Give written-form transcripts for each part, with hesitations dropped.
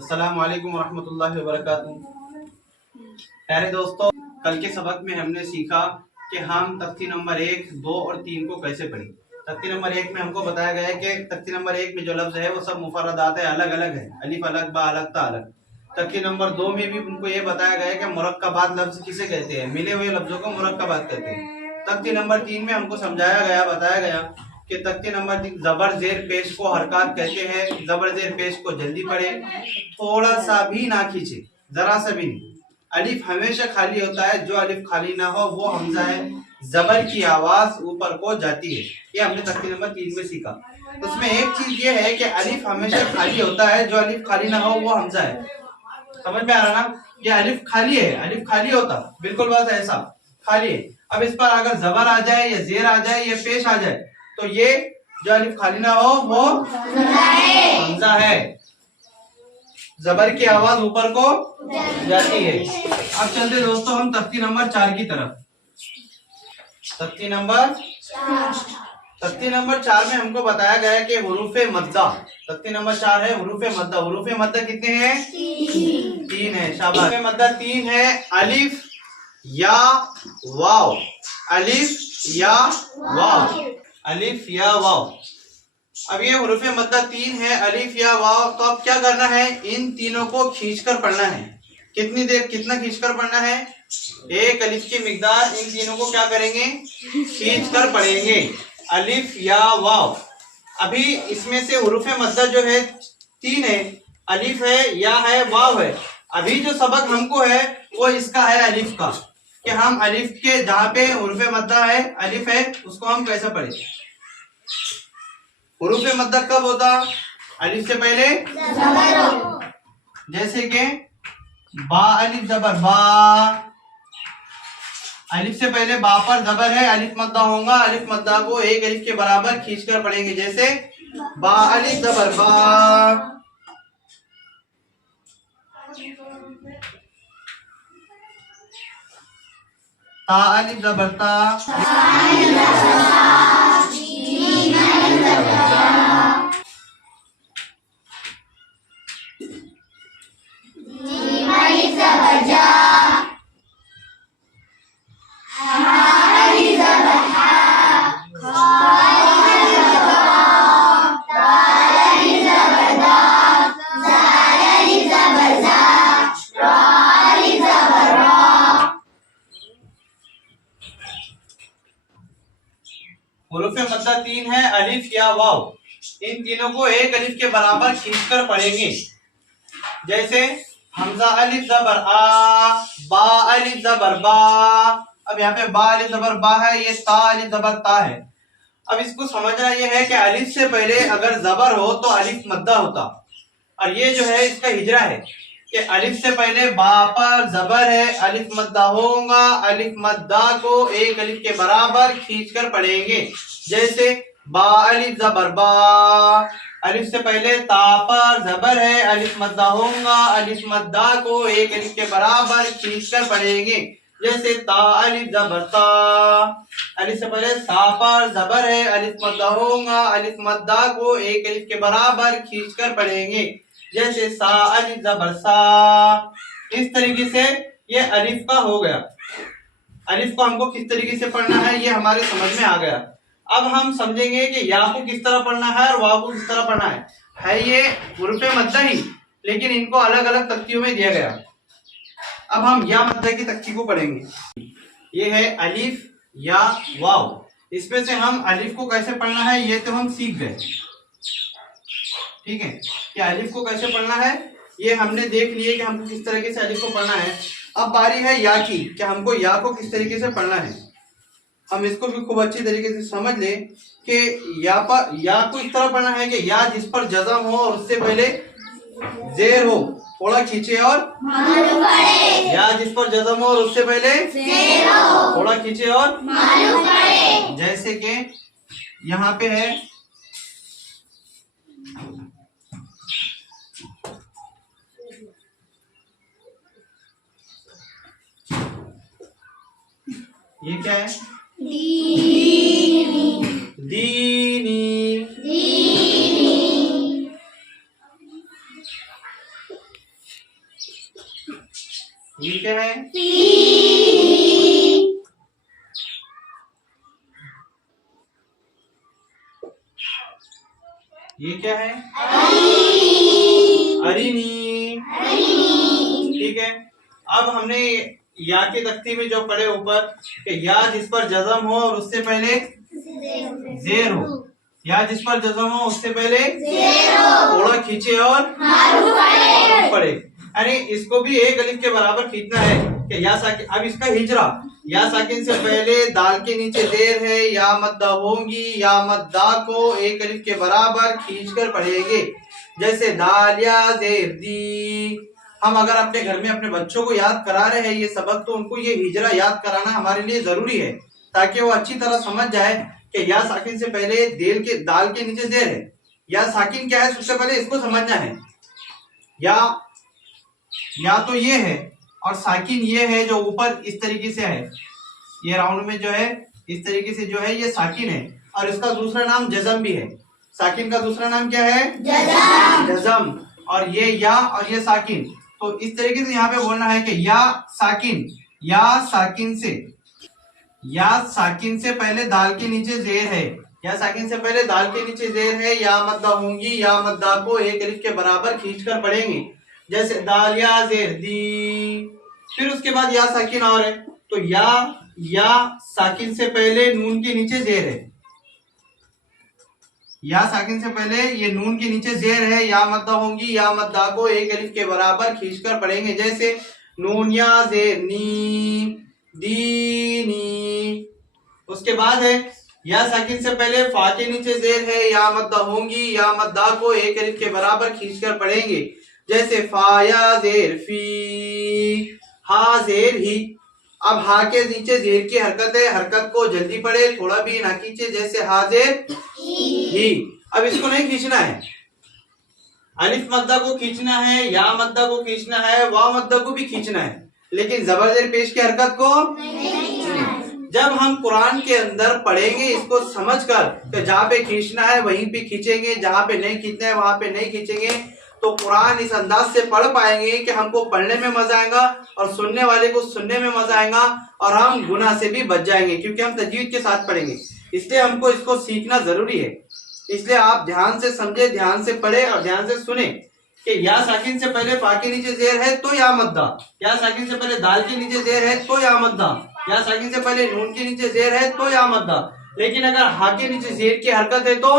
अस्सलामु अलैकुम वरहमतुल्लाहि वबरकातुहू। प्यारे दोस्तों, कल के सबक में हमने सीखा कि हम तख्ती नंबर 1, 2 और 3 को कैसे पढ़ें। तख्ती नंबर 1 में हमको बताया गया है कि तख्ती नंबर 1 में जो लफ्ज है वो सब मुफर्रदात है, अलग अलग है, अलिफ अलग, बा अलग, ता अलग। तख्ती नंबर 2 में भी उनको ये बताया गया है कि मुरक्कबात लफ्ज किसे कहते हैं, मिले हुए लफ्जों को मुरक्कबात कहते हैं। तख्ती नंबर 3 में हमको समझाया गया, बताया गया कि तख्ती नंबर 3 जबर जेर पेश को हरकत कहते हैं। जबर जेर पेश को जल्दी पढ़े, थोड़ा सा भी ना खींचे, जरा सा भी नहीं। अलिफ हमेशा खाली होता है, जो अलिफ खाली ना हो वो हमजा है। जबर की आवाज ऊपर को जाती है, ये हमने तख्ती नंबर 3 में सीखा। तो उसमें एक चीज ये है कि अलिफ हमेशा खाली होता है, जो अलिफ खाली ना हो वो हमजा है। समझ में आ रहा ना? ये अलिफ खाली है, अलिफ खाली होता, बिल्कुल बात ऐसा खाली है। अब इस पर अगर जबर आ जाए या जेर आ जाए या पेश आ जाए तो ये जो अलिफ खाली ना हो वो हमजा है। जबर की आवाज ऊपर को जाती है। अब चलते दोस्तों हम तख्ती नंबर 4 की तरफ। तख्ती नंबर 4 में हमको बताया गया है कि हुरूफे मद्दा। तख्ती नंबर 4 है हुरूफे मद्दा। हुरूफे मद्दा कितने हैं? 3 है। शाबाश। हुरूफे मद्दा 3 है। अलिफ या वाव, अलिफ या वाव, अलिफ या वाव। अब ये हुरूफे मद्दा 3 है, अलिफ या वाव। तो अब क्या करना है, इन तीनों को खींचकर पढ़ना है। कितनी देर, कितना खींचकर पढ़ना है? एक अलिफ की मिकदार इन तीनों को क्या करेंगे, खींचकर पढ़ेंगे। अलिफ या वाव। अभी इसमें से हुरूफे मद्दा जो है 3 है, अलिफ है, या है, वाव है। अभी जो सबक हमको है वो इसका है अलिफ का, कि हम अलिफ के जहाँ पे हुरूफे मद्दा है, अलिफ है, उसको हम कैसे पढ़े। हुरूफे मद्दा कब होता? अलिफ से पहले जबर हो, जैसे कि बा अलिफ जबर बा। अलिफ से पहले बा पर जबर है, अलिफ मद्दा होगा। अलिफ मद्दा को एक अलिफ के बराबर खींचकर पढ़ेंगे, जैसे बा अलिफ जबर बा। ता अलिफ जबर ता। हुरूफे मद्दा 3 है, अलिफ या वाव। इन तीनों को एक अलिफ के बराबर खींचकर पढ़ेंगे, जैसे हमजा अलिफ जबर आ, बा अलिफ जबर बा। अब यहाँ पे बा अलिफ जबर बा है, ये ता अलिफ जबर ता है। अब इसको समझना ये है कि अलिफ से पहले अगर जबर हो तो अलिफ मद्दा होता, और ये जो है इसका हिजरा है कि अलिफ से पहले बा पर जबर है, अलिफ मद्दा होगा। अलिफ मद्दा को एक अलिफ के बराबर खींचकर पढ़ेंगे, जैसे बा अलिफ जबर बा। अलिफ से पहले ता पर जबर है, अलिफ मद्दा होगा। अलिफ मद्दा को एक अलिफ के बराबर खींचकर पढ़ेंगे, जैसे ता अलिफ जबर ता। अलिफ से पहले सा पर जबर है, अलिफ मद्दा होगा। अलिफ मद्दा को एक अलिफ के बराबर खींचकर पढ़ेंगे, जैसे सा अलिफ जबर सा। इस तरीके से ये अलिफ का हो गया। अलिफ को हमको किस तरीके से पढ़ना है ये हमारे समझ में आ गया। अब हम समझेंगे कि या को किस तरह पढ़ना है और वाव को किस तरह पढ़ना है ये हुरूफे मद्दा ही, लेकिन इनको अलग अलग तख्तियों में दिया गया। अब हम या मद्दा की तख्ती को पढ़ेंगे। ये है अलिफ या वाव। इसमें से हम अलिफ को कैसे पढ़ना है ये तो हम सीख गए, ठीक है। कि अलिफ को कैसे पढ़ना है ये हमने देख लिए कि हमको किस तरीके से अलिफ को पढ़ना है। अब बारी है या की, कि हमको या को किस तरीके से पढ़ना है। हम इसको भी खूब अच्छी तरीके से समझ ले कि या को इस तरह पढ़ना है कि या जिस पर जज़म हो और उससे पहले जेर हो, थोड़ा खींचे और मालूम पड़े। या जिस पर जज़म हो और उससे पहले जेर हो, थोड़ा खींचे और मालूम पड़े। जैसे कि यहाँ पे है ये क्या है? दीनी। दीनी। दीनी। ये क्या है? ये क्या है? अरिनी। ठीक है। अब हमने या की तख्ती में जो पढ़े ऊपर कि या जिस पर जज़म हो और उससे पहले जेर हो, या जिस पर जज़म हो उससे पहले थोड़ा खींचे और पढ़े, यानी इसको भी एक अलिफ के बराबर खींचना है कि या साकिन। अब इसका हिजरा, या साकिन से पहले दाल के नीचे जेर है, या मद्दा होंगी, या मद्दा को एक अलिफ के बराबर खींचकर पढ़ेंगे। जैसे दाल या जेर दी। हम अगर अपने घर में अपने बच्चों को याद करा रहे हैं ये सबक, तो उनको ये हिजरा याद कराना हमारे लिए जरूरी है ताकि वो अच्छी तरह समझ जाए कि या साकिन से पहले दाल के नीचे जेर है। या साकिन क्या है सबसे पहले इसको समझना है। या तो ये है और साकिन ये है जो ऊपर इस तरीके से है, ये राउंड में जो है इस तरीके से जो है ये साकिन है, और इसका दूसरा नाम जज़म भी है। साकिन का दूसरा नाम क्या है? जज़म। और ये या और ये साकिन, तो इस तरीके से यहाँ पे बोलना है कि या साकिन से पहले दाल के नीचे जेर है, या साकिन से पहले दाल के नीचे जेर है, या मद्दा होंगी, या मद्दा को एक अलिफ के बराबर खींचकर पढ़ेंगे। जैसे दाल या जेर दी। फिर उसके बाद या साकिन और है, तो या साकिन से पहले नून के नीचे जेर है, या साकिन से पहले ये नून के नीचे जेर है, या मद्दा होंगी, या मद्दा को एक अलिफ के बराबर खींचकर पढ़ेंगे। जैसे नून या जेर नी दीनी। उसके बाद है या साकिन से पहले फा के नीचे जेर है, या मद्दा होंगी, या मद्दा को एक अलिफ के बराबर खींचकर पढ़ेंगे। जैसे फा या जेर फी, हा जेर ही। अब हा के नीचे जेर की हरकत है, हरकत को जल्दी पढ़े, थोड़ा भी ना खींचे। जैसे हाजिर ही। अब इसको नहीं खींचना है, अलिफ मद्दा को खींचना है, या मद्दा को खींचना है, वाव मद्दा को भी खींचना है, लेकिन जबर जेर पेश की हरकत को नहीं। जब हम कुरान के अंदर पढ़ेंगे इसको समझकर कि जहाँ पे खींचना है वहीं पे खींचेंगे, जहाँ पे नहीं खींचना है वहां पे नहीं खींचेंगे, तो कुरान इस अंदाज से पढ़ पाएंगे कि हमको पढ़ने में मजा आएगा और सुनने वाले को सुनने में मजा आएगा, और हम गुनाह से भी बच जाएंगे क्योंकि हम तजवीद के साथ पढ़ेंगे। इसलिए हमको इसको सीखना जरूरी है। इसलिए आप ध्यान से समझे, ध्यान से पढ़े और ध्यान से सुने कि या साकिन से पहले फा के नीचे जेर है तो या मद्दा, या साकिन से पहले दाल के नीचे जेर है तो या मद्दा, या साकिन से पहले नून के नीचे जेर है तो या मद्दा। लेकिन अगर हा के नीचे जेर की हरकत है तो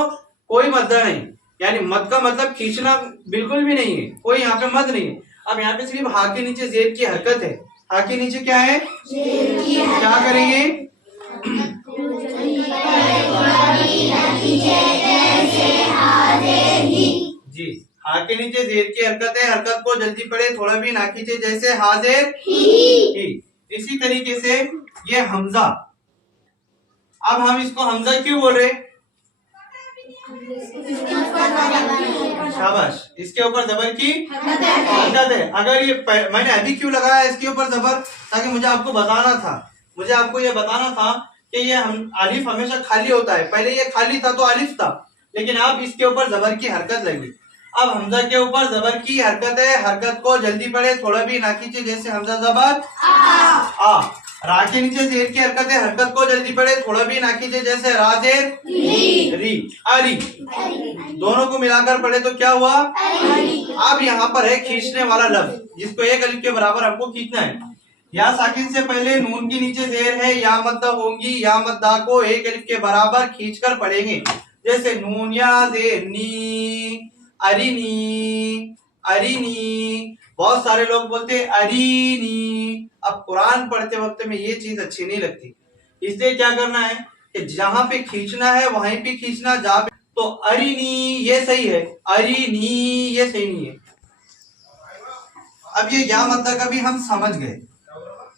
कोई मद्दा नहीं, यानी मद का मतलब खींचना बिल्कुल भी नहीं है, कोई यहाँ पे मद नहीं है। अब यहाँ पे सिर्फ हा के नीचे जेर की हरकत है। हा के नीचे क्या है? क्या करेंगे? जी, हा के नीचे जेर की हरकत है, हरकत को जल्दी पढ़े, थोड़ा भी ना खींचे। जैसे हाजिर ही। इसी तरीके से ये हमजा, अब हम इसको हमजा क्यों बोल रहे? शाबाश, इसके ऊपर जबर की हरकत है। अगर ये मैंने अभी क्यों लगाया इसके ऊपर जबर, ताकि मुझे आपको बताना था, मुझे आपको ये बताना था कि ये अलिफ हमेशा खाली होता है। पहले ये खाली था तो अलिफ था, लेकिन अब इसके ऊपर जबर की हरकत लगी। अब हमजा के ऊपर जबर की हरकत है, हरकत को जल्दी पढ़े, थोड़ा भी ना खींचे। जैसे हमजा जबर आ। रा के नीचे जेर की हरकत है, हरकत को जल्दी पढ़े, थोड़ा भी ना खींचे। जैसे राजेर री अरी। दोनों को मिलाकर पढ़े तो क्या हुआ? अब यहाँ पर है खींचने वाला लफ्ज जिसको एक अलिफ के बराबर हमको खींचना है। या साकिन से पहले नून के नीचे जेर है, या मद्दा होंगी, या मद्दा को एक अलिफ के बराबर खींचकर पढ़ेंगे। जैसे नून या जेर नी अरिनी अरिनी। बहुत सारे लोग बोलते हैं अरीनी। अब कुरान पढ़ते वक्त में ये चीज अच्छी नहीं लगती, इसलिए क्या करना है कि जहां पे खींचना है वहीं पे खींचना। जहां पे तो अरीनी ये सही है, अरीनी ये सही नहीं है। अब ये या मद्दा का भी हम समझ गए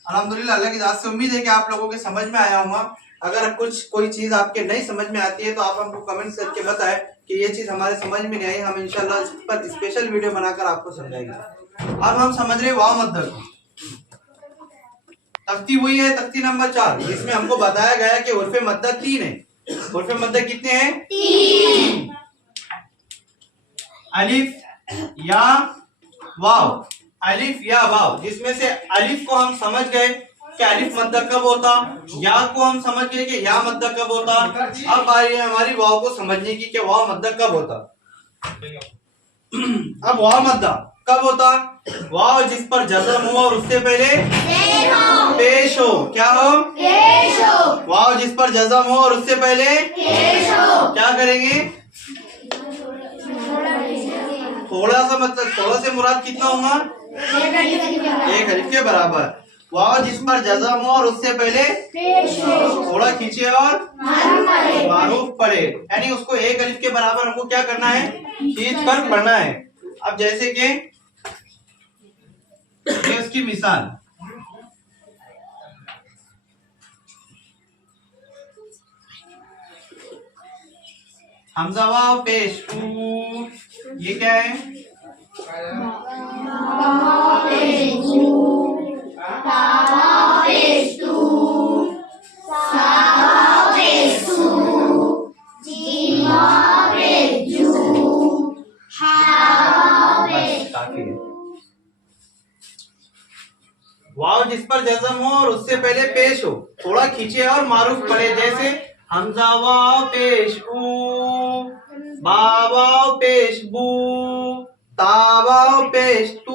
अल्हम्दुलिल्लाह। अल्लाह की जात से उम्मीद है कि आप लोगों के समझ में आया होगा। अगर कोई चीज आपके नहीं समझ में आती है तो आप हमको कमेंट करके बताएं कि ये चीज हमारे समझ में नहीं आई, हम इंशाल्लाह इस पर स्पेशल वीडियो बनाकर आपको समझाएंगे। अब हम समझ रहे वाव मद्दा को। तख्ती हुई है तख्ती नंबर 4, जिसमें हमको बताया गया कि उर्फे मद्दा 3 है। उर्फे मद्दा कितने हैं? 3। अलिफ या वाव। अलिफ या वाव, जिसमें से अलिफ को हम समझ गए कि अलिफ मद्दा कब होता, या को हम समझ गए कि या मद्दा कब होता। अब बारी है हमारी वाव को समझने की कि वाव मद्दा कब होता। अब वाव मद्दा कब होता, वाव जिस पर जज़म हो और उससे पहले पेश हो। क्या हो? पेश हो। वाव जिस पर जज़म हो और उससे पहले पेश हो। क्या करेंगे? थोड़ा सा, मतलब थोड़ा से मुराद कितना होगा? एक अलिफ के बराबर। वाव जिस पर जज़म हो और उससे पहले पेश हो, थोड़ा खींचे और मारूफ पढ़े, यानी उसको एक अलिफ के बराबर हमको क्या करना है? खींच कर पढ़ना है। अब जैसे कि ये उसकी मिसाल, हमजा वाव पेश ऊ, ये क्या है? वाव जिस पर जज़म हो और उससे पहले पेश हो, थोड़ा खींचे और मारूफ पढ़े। जैसे हमजा वाव पेश ऊ, बा वाव पेश बू, ता वाव पेश तू।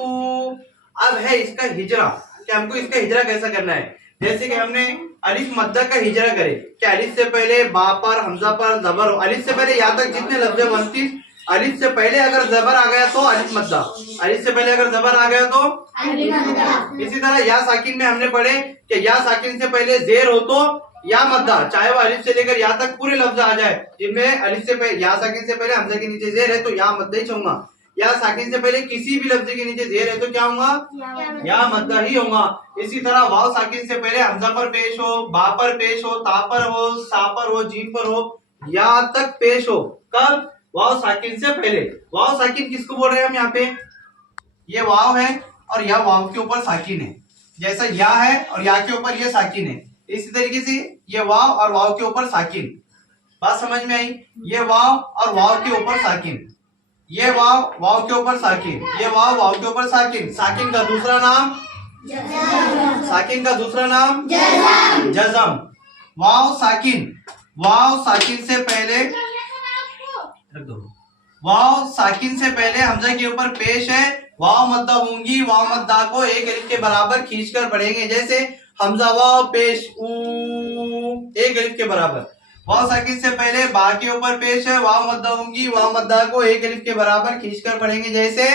अब है इसका हिजरा, कि हमको इसका हिजरा कैसा करना है। जैसे कि हमने अलिफ मद्दा का हिजरा करे, कि अलिफ से पहले बा पर हमजा पर जबर हो, अलिफ से पहले यहाँ तक जितने लफ्ज बनती, अलिफ से पहले अगर जबर आ गया तो अलिफ मद्दा, अलिफ से पहले अगर जबर आ गया तो अलिफ मद्दा। इसी तरह या साकिन में हमने पढ़े कि या साकिन से पहले जेर हो तो या मद्दा, चाहे वो अलिफ से लेकर या तक पूरे लफ्ज आ जाए जिनमें अलिफ से पहले, या साकिन से पहले हमजा के नीचे जेर है तो या मद्दा ही होगा। या साकिन से पहले किसी भी लफ्ज के नीचे जेर है तो क्या होगा? या मद्दा ही होगा। इसी तरह वाव साकिन से पहले हमजा पर पेश हो, बा पर पेश हो, ता पर हो, सा पर हो, जीम पर हो, या तक पेश हो। कब? वाव साकिन से पहले। वाव साकिन किसको बोल रहे हैं हम यहाँ पे? ये वाव है और यह वाव के ऊपर साकिन है। जैसा या है और या के ऊपर ये साकिन है, इसी तरीके से ये वाव और वाव के ऊपर साकिन। बात समझ में आई? ये वाव और वाव के ऊपर साकिन, ये वाव वाव के ऊपर साकिन, ये वाव वाव के ऊपर साकिन। साकिन का दूसरा नाम साकिन का दूसरा नाम जज़म। वाव साकिन, वाव साकिन से पहले रख दो, वाव साकिन से पहले हमजा के ऊपर पेश है, वाव मद्दा होंगी, वाव मद्दा को एक अलिफ के बराबर खींचकर पढ़ेंगे। जैसे हमजा वाव पेश ऊ, एक अलिफ के बराबर। वाव साकिन से पहले बा के ऊपर पेश है, वाव मद्दा होंगी, वाव मद्दा को एक अलिफ के बराबर खींचकर पढ़ेंगे। जैसे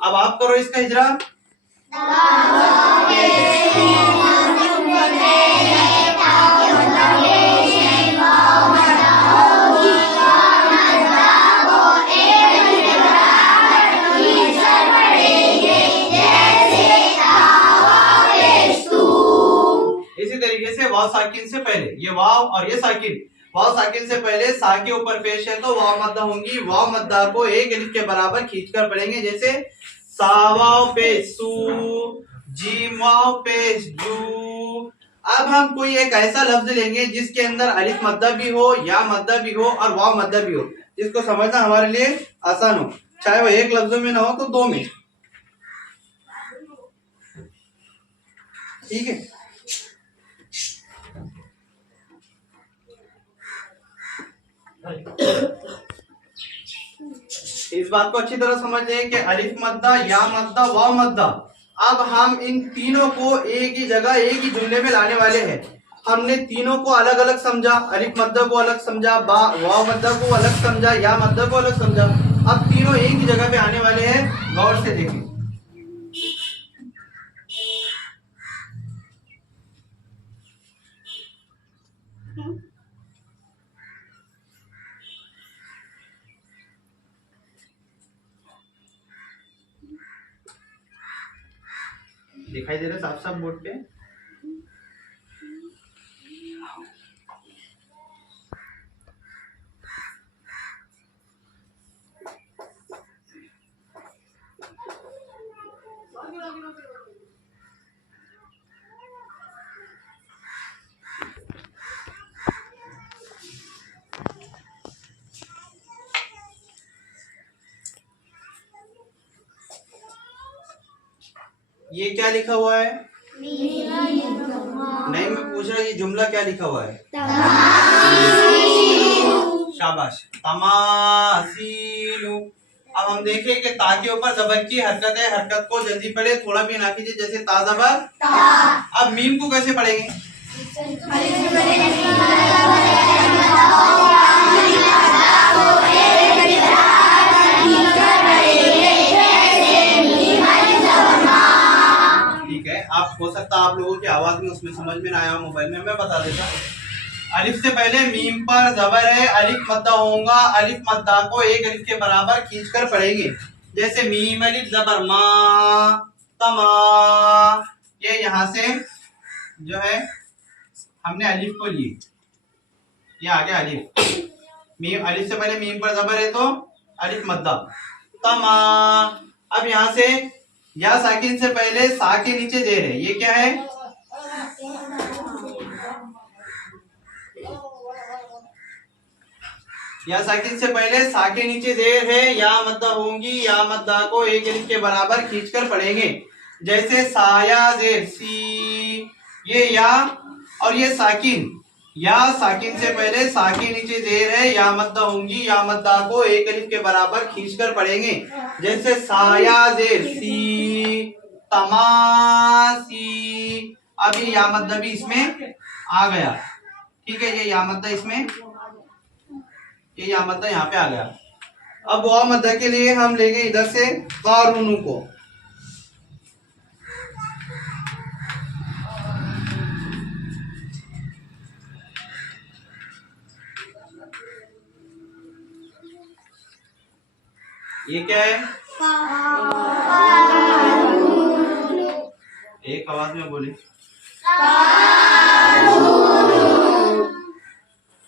अब आप करो इसका हिजरा। वाव साकिन से पहले ये वाव और ये साकिन, वाव साकिन से पहले सा के ऊपर पेश है तो वाव मद्दा होंगी, वाव मद्दा को एक अलिफ के बराबर खींचकर पढ़ेंगे। जैसे सा वाव पेश सू, जीम वाव पेश जू। अब हम कोई एक ऐसा लफ्ज लेंगे जिसके अंदर अलिफ मद्दा भी हो, या मद्दा भी हो और वाव मद्दा भी हो, जिसको समझना हमारे लिए आसान हो, चाहे वो एक लफ्ज में ना हो तो दो में। ठीक है, इस बात को अच्छी तरह समझ लें कि अलिफ मद्दा, या मद्दा, वाव मद्दा। अब हम इन तीनों को एक ही जगह एक ही जुमले में लाने वाले हैं। हमने तीनों को अलग अलग समझा, अलिफ मद्दा को अलग समझा, वाव मद्दा को अलग समझा, या मद्दा को अलग समझा। अब तीनों एक ही जगह पे आने वाले हैं, गौर से देखें। दिखाई दे रहा है साफ साफ बोर्ड पे? ये क्या लिखा हुआ है? नहीं, मैं पूछ रहा ये जुमला क्या लिखा हुआ है? शाबाश, तमासीलु। अब हम देखें कि ता के ऊपर जबर की हरकत है, हरकत को जल्दी पढ़े, थोड़ा भी ना कीजिए, जैसे ता जबर ता। अब मीम को कैसे पढ़ेंगे? ठीक है, आप हो सकता है आप लोगों की आवाज में उसमें समझ में ना आया मोबाइल में, मैं बता देता हूँ। अलिफ से पहले मीम पर जबर है, अलिफ मद्दा होगा, अलिफ मद्दा को एक अलिफ के बराबर खींचकर पढ़ेंगे। जैसे मीम अलिफ जबर मा, तमा। ये यहाँ से जो है हमने अलिफ को लिए, ये आ गया अलिफ। मीम, अलिफ से पहले मीम पर जबर है तो अलिफ मद्दा, तमा। अब यहाँ से या साकिन से पहले सा के नीचे जेर है, ये क्या है? या साकिन से पहले सा के नीचे जेर है, या मद्दा होंगी, या मद्दा को एक अलिफ के बराबर खींचकर पढ़ेंगे। जैसे साया जेर सी, ये या और ये साकिन, या साकिन से पहले सा के नीचे जेर है, या मद्दा होंगी, या मद्दा को एक अलिफ के बराबर खींचकर पढ़ेंगे। जैसे साया जेर सी, तमासी। अभी या मद्दा भी इसमें आ गया, ठीक है, ये या मद्दा इसमें, ये या मद्दा यहाँ पे आ गया। अब वाव मद्दा के लिए हम लेंगे इधर से कारूनु को। ये क्या है? एक आवाज में बोले,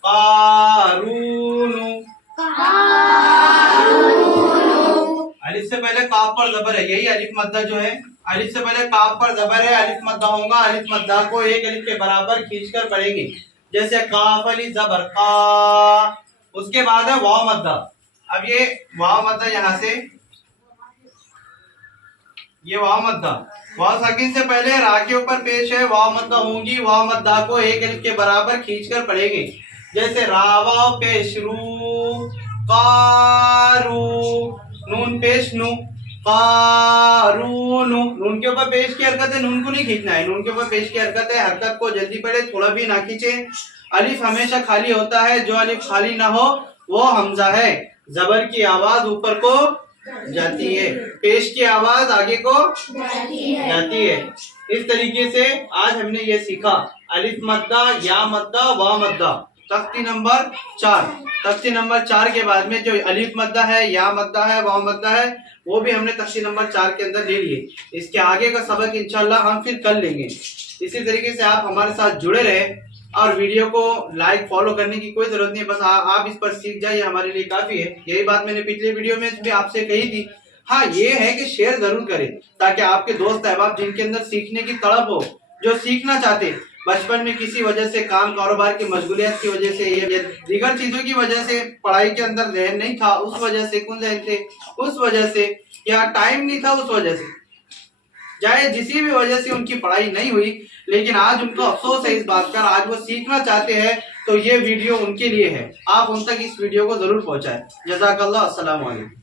कारूनु। अलिफ से पहले काफ पर जबर है, यही अलिफ मद्दा जो है, अलिफ से पहले काफ पर जबर है, अलिफ मद्दा होगा, अलिफ मद्दा को एक अलिफ के बराबर खींचकर पढ़ेंगे। जैसे काफ अलिफ जबर का, उसके बाद है वाव मद्दा। अब ये वाव मद्दा यहाँ से, ये वाव मद्दा, वाव साकिन से पहले रा के ऊपर पेश है, वाव मद्दा होंगी, वाव मद्दा को एक अलिफ के बराबर खींचकर पढ़ेंगे। जैसे रावा पेश रू, कारू, नून पेश नु, कारूनु। नून के ऊपर पेश की हरकत है, नून को नहीं खींचना है, नून के ऊपर पेश की हरकत है, हरकत को जल्दी पढ़े, थोड़ा भी ना खींचे। अलिफ हमेशा खाली होता है, जो अलिफ खाली ना हो वो हमजा है। जबर की आवाज ऊपर को जाती है, पेश की आवाज आगे को जाती है। इस तरीके से आज हमने ये सीखा, अलिफ मद्दा, या मद्दा, वा मद्दा। तख्ती नंबर 4, तख्ती नंबर 4 के बाद में जो अलिफ मद्दा है, या मद्दा है, वा मद्दा है, वो भी हमने तख्ती नंबर 4 के अंदर ले लिए। इसके आगे का सबक इंशाल्लाह हम फिर कल लेंगे। इसी तरीके से आप हमारे साथ जुड़े रहे और वीडियो को लाइक फॉलो करने की कोई जरूरत नहीं, बस आप इस पर सीख जाइए, हमारे लिए काफी है। यही बात मैंने पिछले वीडियो में भी आपसे कही थी। हाँ, ये है कि शेयर जरूर करें ताकि आपके दोस्त अहबाब जिनके अंदर सीखने की तड़प हो, जो सीखना चाहते, बचपन में किसी वजह से, काम कारोबार की मशगूलियत की वजह से, ये दीगर चीजों की वजह से पढ़ाई के अंदर ध्यान नहीं था, उस वजह से, कुन जहन थे उस वजह से, या टाइम नहीं था उस वजह से, चाहे जिसी भी वजह से उनकी पढ़ाई नहीं हुई, लेकिन आज उनको अफसोस है इस बात का, आज वो सीखना चाहते हैं, तो ये वीडियो उनके लिए है। आप उन तक इस वीडियो को जरूर पहुंचाएं। जज़ाकल्लाह, अस्सलाम वालेकुम।